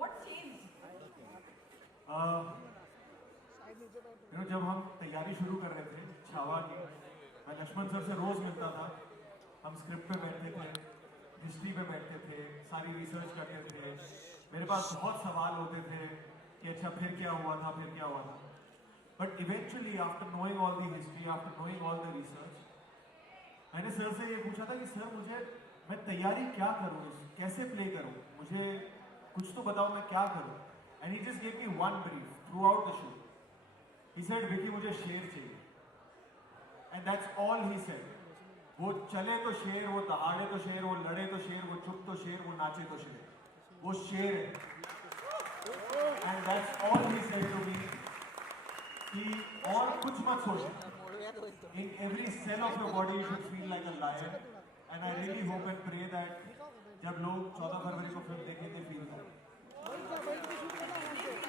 What changed? जब हम तैयारी शुरू कर रहे थे छावा की, मैं लक्ष्मण सर से रोज मिलता था। हम स्क्रिप्ट पे बैठते थे, हिस्ट्री पे बैठते थे, सारी रिसर्च करते थे। मेरे पास बहुत सवाल होते थे कि अच्छा फिर क्या हुआ था, फिर क्या हुआ था। But eventually after knowing all the history, after knowing all the research, मैंने सर से ये पूछा था कि सर मुझे, मैं तैयारी क्या करूँ, कैसे प्ले करूँ, मुझे कुछ तो बताओ मैं क्या करूँ। And he just gave me one brief through out the show. He said Vicky मुझे शेर चाहिए, and that's all he said. वो चले तो शेर, वो दहाड़े तो शेर, वो लड़े तो शेर, वो चुप तो शेर, वो नाचे तो शेर, वो शेर है। And that's all he said to me कि और कुछ मत सोचो। In every cell of your body, you should feel like a lion. And I really hope and pray that जब लोग 14 फरवरी को फिल्म देखें, they feel that.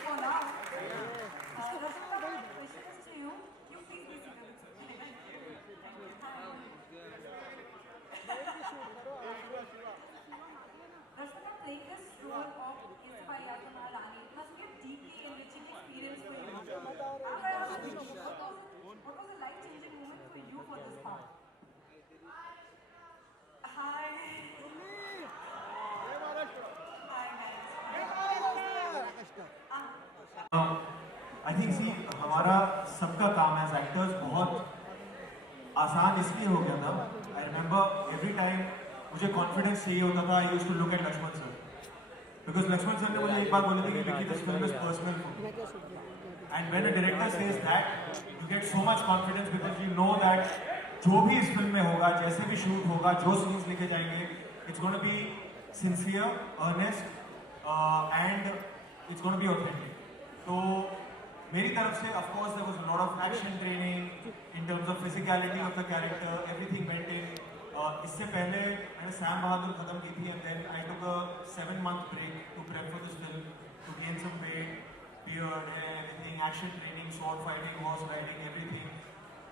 For now, Rashmita, my question is to you. You feel this. Rashmita, playing this role of Isma Yasuna Rani must be a deeply enriching experience for you. What was the life-changing moment for you for this part? Hi. Hi, guys. I think see हमारा सबका काम as actors बहुत आसान इसलिए हो गया था। I remember every time मुझे कॉन्फिडेंस चाहिए होता था, I used to look at Lakshman sir, because Lakshman sir ने मुझे एक बार बोली थी कि Vicky this film is personal for me. And when a director says that, you get so much confidence because you know that जो भी इस फिल्म में होगा, जैसे भी शूट होगा, जो सीन्स लिखे जाएंगे, it's gonna be sincere, earnest and it's gonna be authentic. तो मेरी तरफ से of course there was a lot of action training in terms of physicality of the character, everything went in. इससे पहले मैंने सैम बहादुर खत्म की थी, and then I took a 7-month break to prep for this film, to gain some weight, beard, hair, everything, action training, sword fighting, horse riding, everything.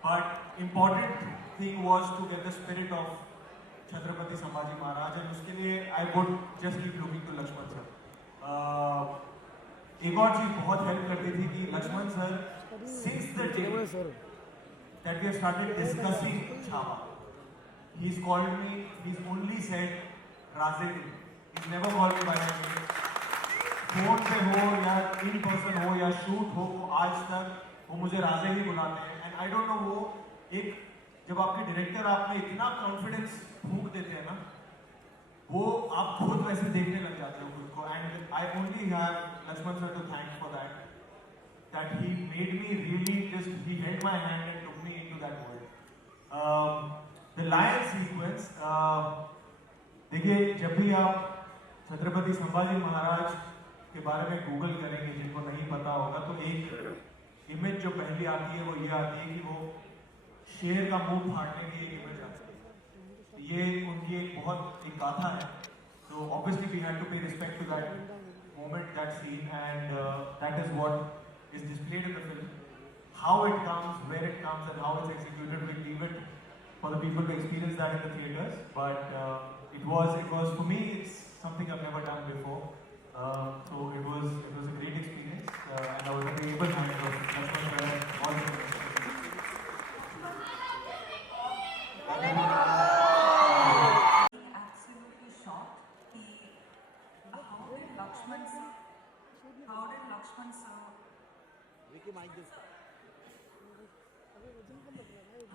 But important thing was to get the spirit of Chhatrapati Sambhaji Maharaj, and उसके लिए I would just keep looking to Lakshman sir. एक और चीज बहुत हेल्प करती थी कि Lakshman sir, since the day that we have started discussing Chhawa, he's called me, he's only said Raze. He's never called me by my name. Phone पे हो या इन पर्सन हो या शूट हो, आज तक वो मुझे राजे ही बुलाते हैं। एंड आई डोंट नो, वो एक, जब आपके डायरेक्टर आप में इतना कॉन्फिडेंस फूंक देते हैं ना, वो आप खुद वैसे देखने लग जाते हो खुद को। And I only have Laxman sir to thank for that he made me really just, he held my hand and took me into that world. The lion sequence, देखिए जब भी आप छत्रपति संभाजी महाराज के बारे में गूगल करेंगे, जिनको नहीं पता होगा, तो एक इमेज जो पहली आती है वो ये आती है कि वो शेर का मुंह फाड़ने की एक इमेज आती है। ये उनकी एक बहुत एक गाथा है। तो obviously we had to pay respect to that moment, that scene, and that is what is displayed in the film. How it comes, where it comes, and how it's executed, we leave it for the people to experience that in the theatres. But it was for me, it's something I've never done before. So it was a great experience, and I was very able to handle all the Absolutely shocked. How did Lakshman sir?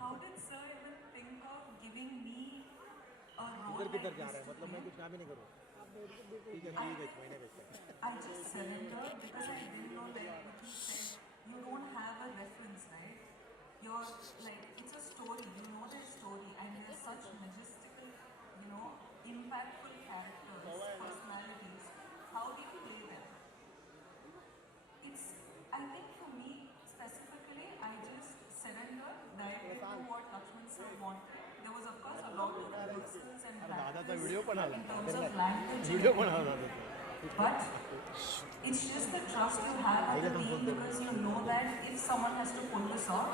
How did sir even think of giving me a role like किधर जा रहा है, this? मतलब मैं कुछ काम ही नहीं करूँ। ठीक है, महीने बेच। I just surrendered because I didn't know, like what you said, you don't have a reference, right? You're like, it's a story, you know their story, and they're such majestical, impactful characters, personalities. How do you play them? I think for me specifically, I just surrendered directly to what Lakshman sir wanted. There was of course a lot of rehearsals and practice in terms of language and everything. But it's just the trust you have of the team, because you know that if someone has to pull this off,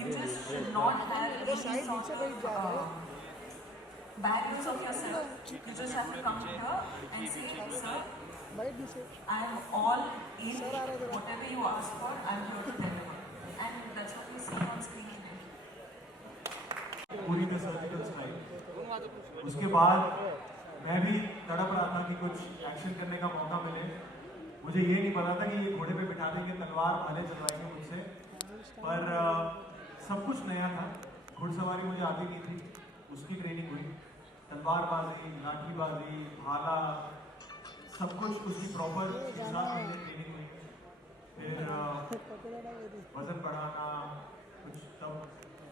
you just should not have any sort of barriers of yourself. You just have to come here and say, sir, I am all in. Whatever you ask for, I'm here to deliver. And that's what we see on screen today. पूरी में surgical strike. उसके बाद मैं भी तड़प रहा था कि कुछ एक्शन करने का मौका मिले। मुझे ये नहीं पता था कि ये घोड़े पे बिठा देंगे, तलवार भाले चलवाएंगे मुझसे, पर सब कुछ नया था। घुड़सवारी मुझे आती नहीं थी, उसकी ट्रेनिंग हुई। तलवारबाजी, लाठीबाजी, भाला, सब कुछ उसकी प्रॉपर ट्रेनिंग हुई। फिर वजन बढ़ाना, कुछ तब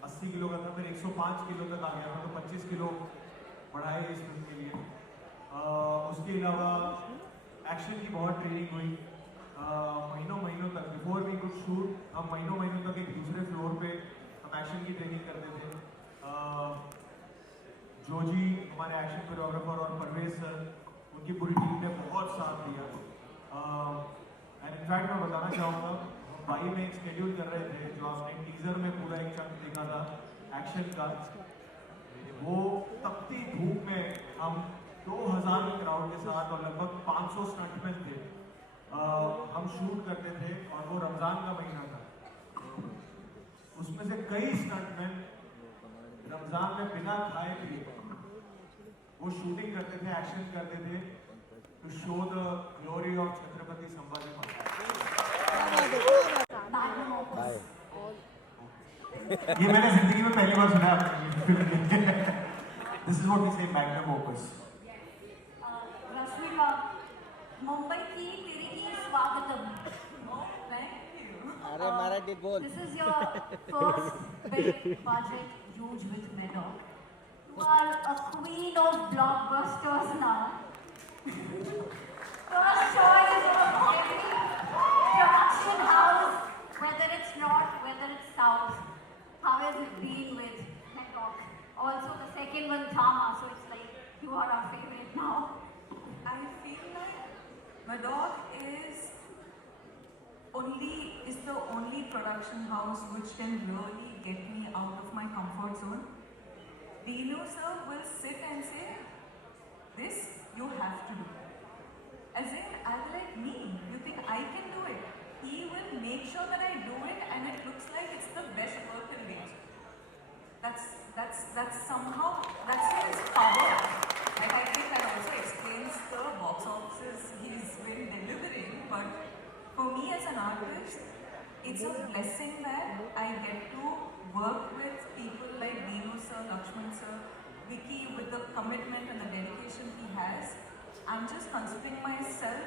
80 किलो का था, फिर 105 किलो तक आ गया था, तो 25 किलो बढ़ाए इस फिल्म के लिए। उसके अलावा एक्शन की बहुत ट्रेनिंग हुई। महीनों तक बिफोर वी कुड शूट हम महीनों तक एक दूसरे फ्लोर पे हम एक्शन की ट्रेनिंग करते थे। जोजी हमारे एक्शन कोरियोग्राफर और परवेज सर, उनकी पूरी टीम ने बहुत साथ दिया। एंड इनफैक्ट मैं बताना चाहूँगा, हम बाई में एक शेड्यूल कर रहे थे, जो आपने टीजर में पूरा एक चंक देखा था एक्शन का। वो तपती धूप में हम 2000 क्राउड के साथ और लगभग 500 स्टंटमैन थे, हम शूट करते थे। और वो रमज़ान का महीना था, उसमें से कई स्टंटमैन रमज़ान में बिना खाए पिए वो शूटिंग करते थे, एक्शन करते थे, to show the glory of Chhatrapati Sambhaji Maharaj. ये मैंने जिंदगी में पहली बार सुना है। This is what we say magnum opus. Rashmika, Mumbai की तेरी की स्वागतम। अरे मराठी बोल। This is your first big budget huge with Meadow. You are a queen of blockbusters now. First choice of every production house, whether it's north, whether it's south. How has it been with Meadow? Also the second one, Thama, so it's like you are our favorite now. I feel like Madog is the only production house which can really get me out of my comfort zone. Dino sir will sit and say, this you have to do. As in, I'm like, me, you think I can do it? He will make sure that I do it and it looks like it's the best work in range. That's somehow, that's his power. Like, I think that also explains the box offices he's been delivering. But for me as an artist, it's a blessing that I get to work with people like Dino sir, Lakshman sir, Vicky, with the commitment and the dedication he has. I'm just considering myself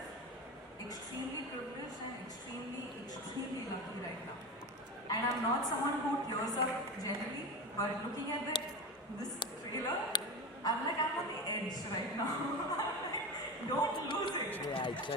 extremely privileged and extremely lucky right now. And I'm not someone who tears up generally, but looking at this trailer, I'm like, I'm on the edge right now. Don't lose it. अच्छा